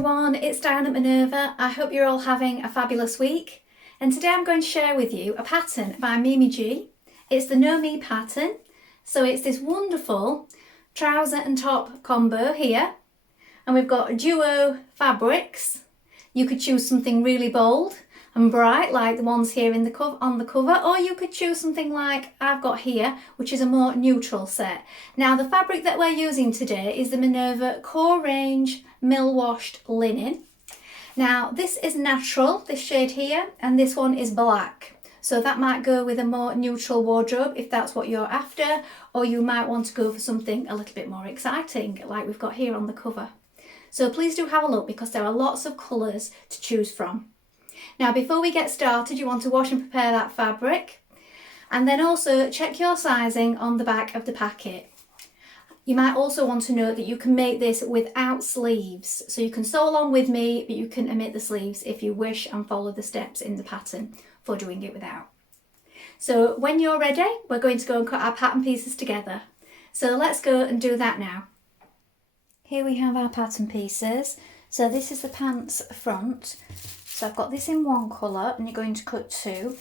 everyone, it's Dianne at Minerva. I hope you're all having a fabulous week. And today I'm going to share with you a pattern by Mimi G. It's the No Me pattern. So it's this wonderful trouser and top combo here. And we've got duo fabrics. You could choose something really bold and bright like the ones here in the on the cover, or you could choose something like I've got here, which is a more neutral set. Now the fabric that we're using today is the Minerva Core Range Mill Washed Linen. Now this is natural, this shade here, and this one is black. So that might go with a more neutral wardrobe if that's what you're after, or you might want to go for something a little bit more exciting like we've got here on the cover. So please do have a look because there are lots of colours to choose from. Now before we get started, you want to wash and prepare that fabric, and then also check your sizing on the back of the packet. You might also want to note that you can make this without sleeves, so you can sew along with me, but you can omit the sleeves if you wish and follow the steps in the pattern for doing it without. So when you're ready, we're going to go and cut our pattern pieces together. So let's go and do that now. Here we have our pattern pieces. So this is the pants front. So I've got this in one colour and you're going to cut two.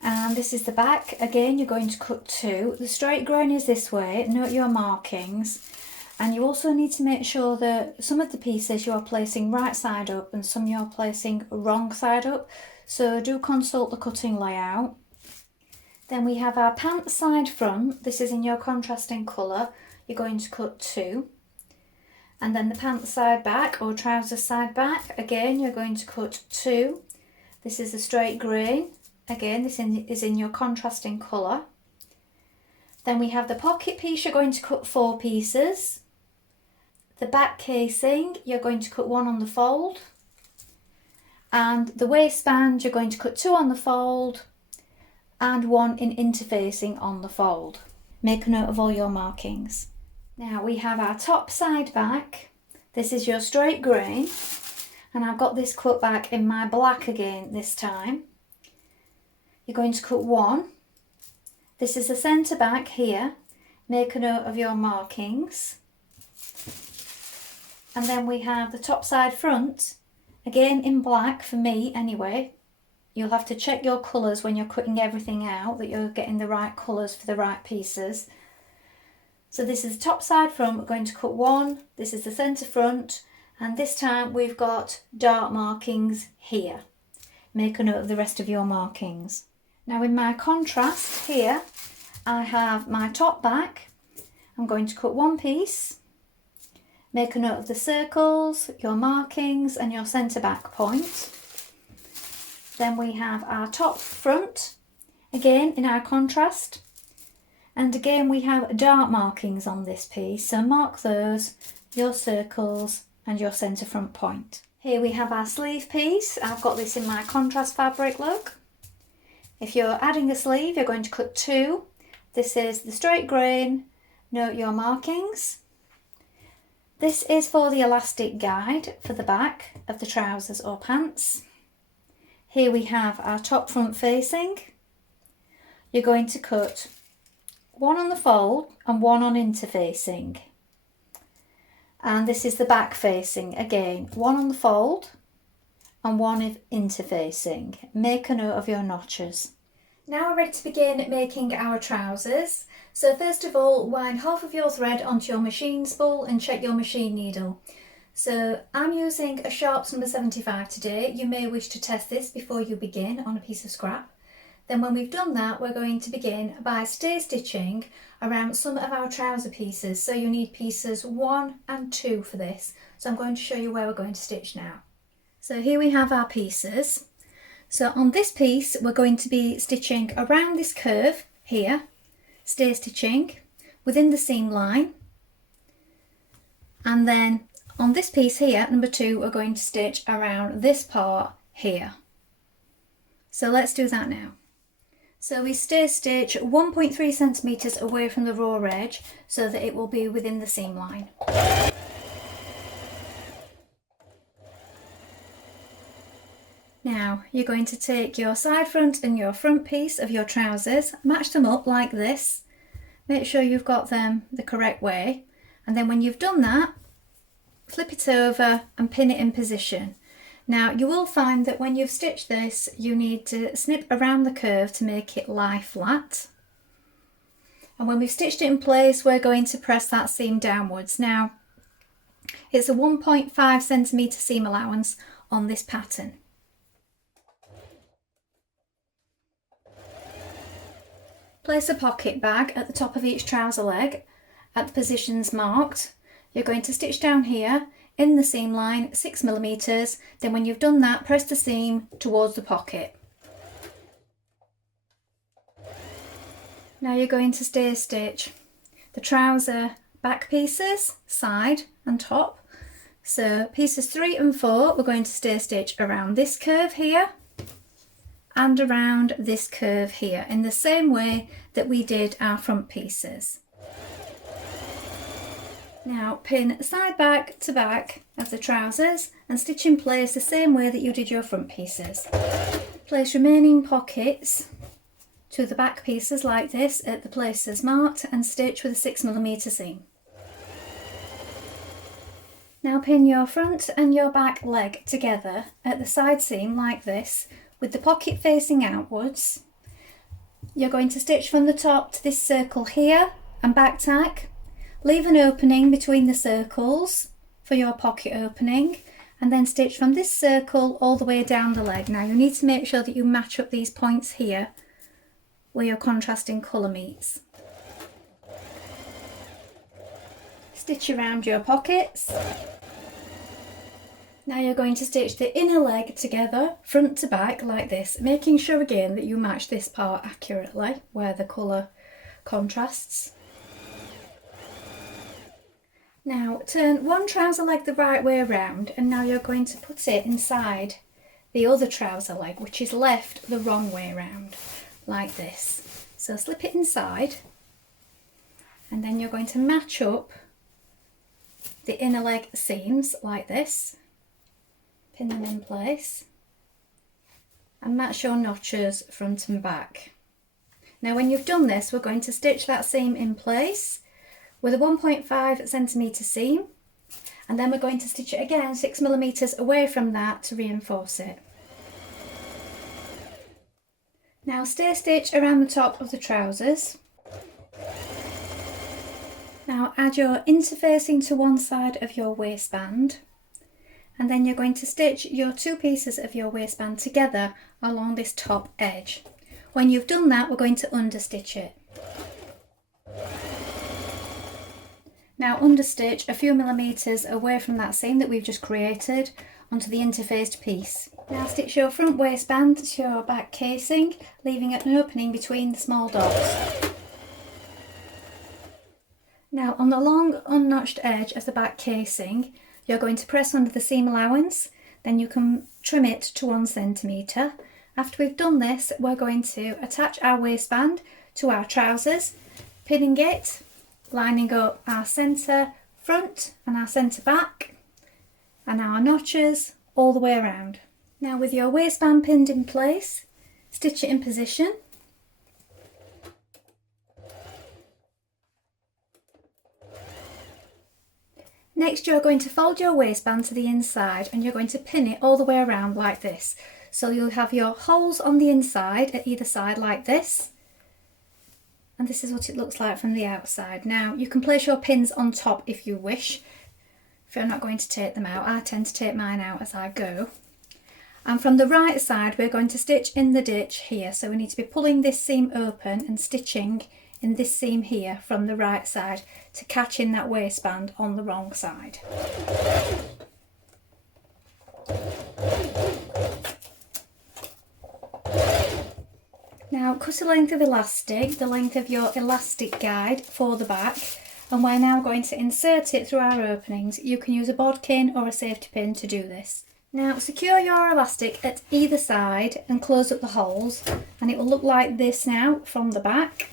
And this is the back. Again, you're going to cut two. The straight grain is this way. Note your markings. And you also need to make sure that some of the pieces you are placing right side up and some you're placing wrong side up. So do consult the cutting layout. Then we have our pants side front. This is in your contrasting colour. You're going to cut two. And then the pants side back or trousers side back, again you're going to cut two. This is the straight grain. Again, this is in your contrasting colour. Then we have the pocket piece, you're going to cut 4 pieces. The back casing, you're going to cut 1 on the fold. And the waistband, you're going to cut 2 on the fold and 1 in interfacing on the fold. Make a note of all your markings. Now we have our top side back. This is your straight grain, and I've got this cut back in my black again this time. You're going to cut 1. This is the centre back here. Make a note of your markings. And then we have the top side front, again in black for me anyway. You'll have to check your colours when you're cutting everything out, that you're getting the right colours for the right pieces. So this is the top side front, we're going to cut 1, this is the centre front, and this time we've got dark markings here. Make a note of the rest of your markings. Now in my contrast here, I have my top back. I'm going to cut 1 piece. Make a note of the circles, your markings and your centre back point. Then we have our top front, again in our contrast. And again we have dark markings on this piece, so mark those, your circles and your centre front point. Here we have our sleeve piece. I've got this in my contrast fabric look. If you're adding a sleeve, you're going to cut 2. This is the straight grain, note your markings. This is for the elastic guide for the back of the trousers or pants. Here we have our top front facing. You're going to cut 1 on the fold and 1 on interfacing. And this is the back facing, again 1 on the fold and 1 interfacing. Make a note of your notches. Now we're ready to begin making our trousers. So first of all, wind half of your thread onto your machine spool and check your machine needle. So I'm using a Sharps number 75 today. You may wish to test this before you begin on a piece of scrap. Then when we've done that, we're going to begin by stay stitching around some of our trouser pieces. So you need pieces 1 and 2 for this. So I'm going to show you where we're going to stitch now. So here we have our pieces. So on this piece, we're going to be stitching around this curve here, stay stitching within the seam line. And then on this piece here, number 2, we're going to stitch around this part here. So let's do that now. So we stay stitch 1.3 centimetres away from the raw edge so that it will be within the seam line. Now you're going to take your side front and your front piece of your trousers, match them up like this, make sure you've got them the correct way, and then when you've done that, flip it over and pin it in position. Now you will find that when you've stitched this, you need to snip around the curve to make it lie flat. And when we've stitched it in place, we're going to press that seam downwards. Now it's a 1.5 centimetre seam allowance on this pattern. Place a pocket bag at the top of each trouser leg at the positions marked. You're going to stitch down here in the seam line 6mm. Then when you've done that, press the seam towards the pocket. Now you're going to stair stitch the trouser back pieces, side and top. So pieces 3 and 4, we're going to stair stitch around this curve here and around this curve here in the same way that we did our front pieces. Now pin side back to back of the trousers and stitch in place the same way that you did your front pieces. Place remaining pockets to the back pieces like this at the places marked and stitch with a 6mm seam. Now pin your front and your back leg together at the side seam like this with the pocket facing outwards. You're going to stitch from the top to this circle here and back tack. Leave an opening between the circles for your pocket opening and then stitch from this circle all the way down the leg. Now you need to make sure that you match up these points here where your contrasting colour meets. Stitch around your pockets. Now you're going to stitch the inner leg together front to back like this, making sure again that you match this part accurately where the colour contrasts. Now turn one trouser leg the right way around and now you're going to put it inside the other trouser leg, which is left the wrong way around, like this. So slip it inside and then you're going to match up the inner leg seams like this, pin them in place and match your notches front and back. Now when you've done this, we're going to stitch that seam in place with a 1.5 centimetre seam and then we're going to stitch it again 6mm away from that to reinforce it. Now stair stitch around the top of the trousers. Now add your interfacing to one side of your waistband and then you're going to stitch your two pieces of your waistband together along this top edge. When you've done that, we're going to understitch it. Now understitch a few millimetres away from that seam that we've just created onto the interfaced piece. Now stitch your front waistband to your back casing, leaving an opening between the small dots. Now on the long unnotched edge of the back casing, you're going to press under the seam allowance, then you can trim it to 1 centimetre. After we've done this, we're going to attach our waistband to our trousers, pinning it, lining up our centre front and our centre back and our notches all the way around. Now with your waistband pinned in place, stitch it in position. Next you're going to fold your waistband to the inside and you're going to pin it all the way around like this. So you'll have your holes on the inside at either side like this. And this is what it looks like from the outside. Now you can place your pins on top if you wish, if you're not going to take them out. I tend to take mine out as I go. And from the right side we're going to stitch in the ditch here. So we need to be pulling this seam open and stitching in this seam here from the right side to catch in that waistband on the wrong side. Now cut a length of elastic, the length of your elastic guide for the back, and we're now going to insert it through our openings. You can use a bodkin or a safety pin to do this. Now secure your elastic at either side and close up the holes, and it will look like this now from the back.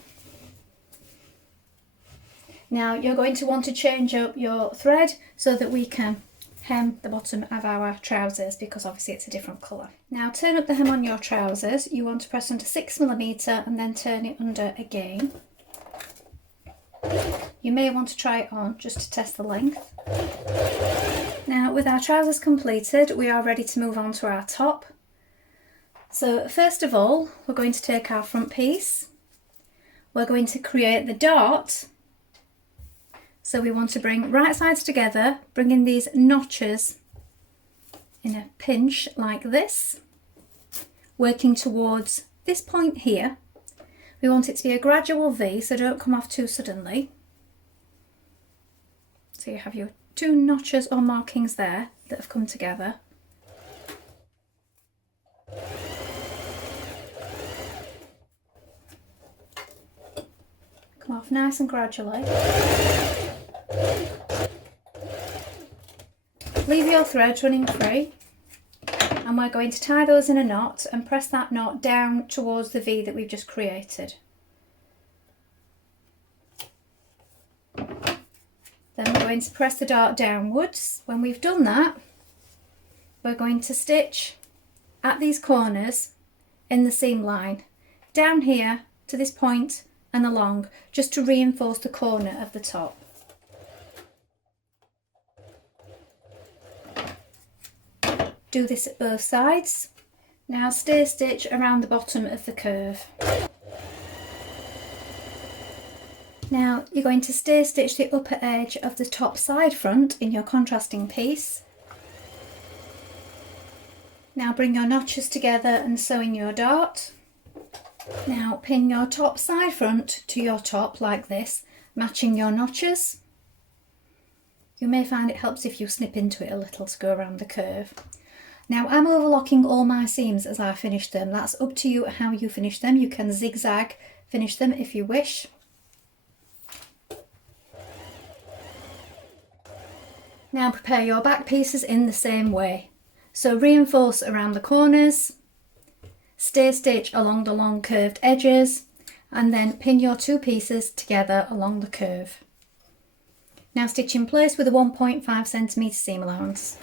Now you're going to want to change up your thread so that we can hem the bottom of our trousers, because obviously it's a different colour. Now turn up the hem on your trousers. You want to press under 6mm and then turn it under again. You may want to try it on just to test the length. Now with our trousers completed, we are ready to move on to our top. So first of all, we're going to take our front piece. We're going to create the dart. So we want to bring right sides together, bring in these notches in a pinch like this, working towards this point here. We want it to be a gradual V, so don't come off too suddenly. So you have your two notches or markings there that have come together. Come off nice and gradually. Leave your thread running free, and we're going to tie those in a knot and press that knot down towards the V that we've just created. Then we're going to press the dart downwards. When we've done that, we're going to stitch at these corners in the seam line, down here to this point and along, just to reinforce the corner of the top. Do this at both sides. Now stay stitch around the bottom of the curve. Now you're going to stay stitch the upper edge of the top side front in your contrasting piece. Now bring your notches together and sew in your dart. Now pin your top side front to your top like this, matching your notches. You may find it helps if you snip into it a little to go around the curve. Now I'm overlocking all my seams as I finish them. That's up to you how you finish them. You can zigzag finish them if you wish. Now prepare your back pieces in the same way. So reinforce around the corners, stay stitch along the long curved edges, and then pin your two pieces together along the curve. Now stitch in place with a 1.5cm seam allowance.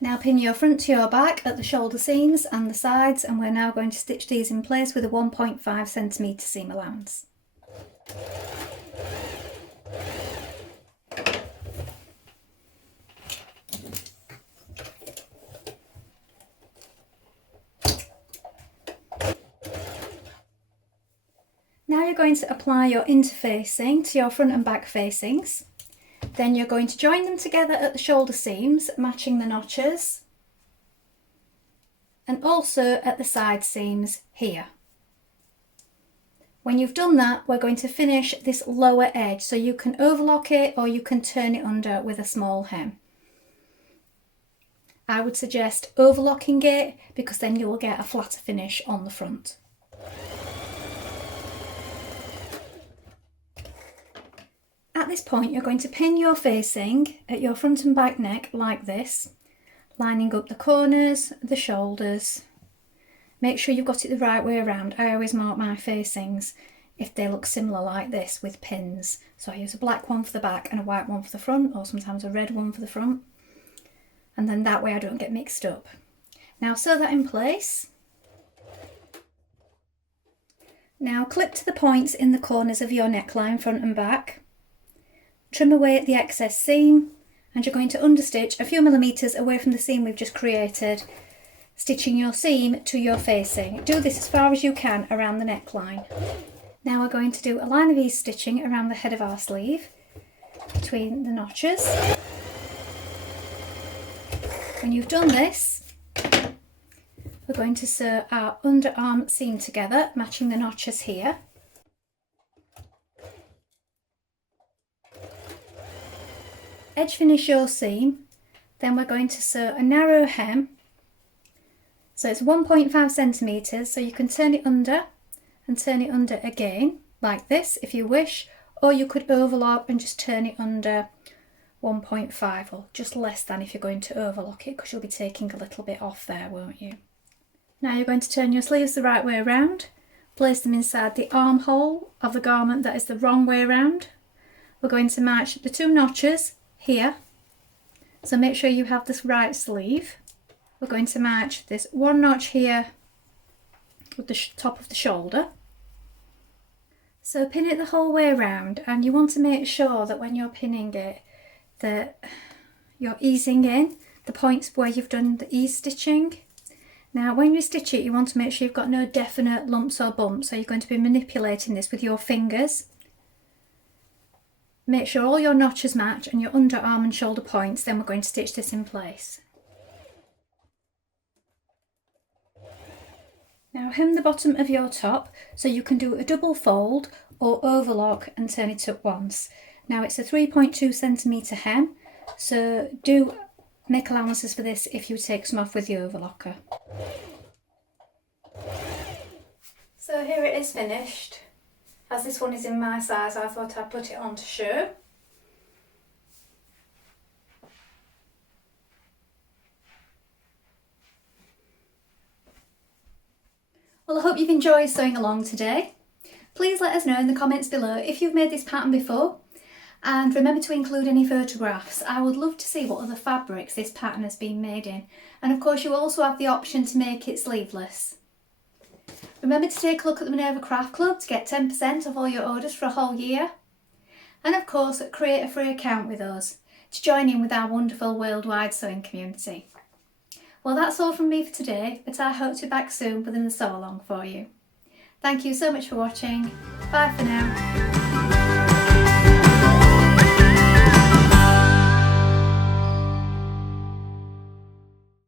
Now pin your front to your back at the shoulder seams and the sides, and we're now going to stitch these in place with a 1.5cm seam allowance. Now you're going to apply your interfacing to your front and back facings. Then you're going to join them together at the shoulder seams, matching the notches, and also at the side seams here. When you've done that, we're going to finish this lower edge, so you can overlock it or you can turn it under with a small hem. I would suggest overlocking it because then you will get a flatter finish on the front. At this point, you're going to pin your facing at your front and back neck like this, lining up the corners, the shoulders. Make sure you've got it the right way around. I always mark my facings if they look similar like this with pins. So I use a black one for the back and a white one for the front, or sometimes a red one for the front. And then that way I don't get mixed up. Now sew that in place. Now clip to the points in the corners of your neckline, front and back. Trim away at the excess seam, and you're going to understitch a few millimetres away from the seam we've just created, stitching your seam to your facing. Do this as far as you can around the neckline. Now we're going to do a line of ease stitching around the head of our sleeve between the notches. When you've done this, we're going to sew our underarm seam together, matching the notches here. Edge finish your seam, then we're going to sew a narrow hem. So it's 1.5 centimetres, so you can turn it under and turn it under again, like this if you wish, or you could overlock and just turn it under 1.5, or just less than if you're going to overlock it, because you'll be taking a little bit off there, won't you? Now you're going to turn your sleeves the right way around, place them inside the armhole of the garment that is the wrong way around. We're going to match the two notches here, so make sure you have this right sleeve. We're going to match this one notch here with the top of the shoulder. So pin it the whole way around, and you want to make sure that when you're pinning it that you're easing in the points where you've done the ease stitching. Now when you stitch it, you want to make sure you've got no definite lumps or bumps, so you're going to be manipulating this with your fingers. Make sure all your notches match and your underarm and shoulder points, then we're going to stitch this in place. Now hem the bottom of your top so you can do a double fold or overlock and turn it up once. Now it's a 3.2 centimetre hem, so do make allowances for this if you take some off with the overlocker. So here it is finished. As this one is in my size, I thought I'd put it on to show. Well, I hope you've enjoyed sewing along today. Please let us know in the comments below if you've made this pattern before, and remember to include any photographs. I would love to see what other fabrics this pattern has been made in, and of course you also have the option to make it sleeveless. Remember to take a look at the Minerva Craft Club to get 10% off all your orders for a whole year, and of course create a free account with us to join in with our wonderful worldwide sewing community. Well, that's all from me for today, but I hope to be back soon with another sew along for you. Thank you so much for watching. Bye for now.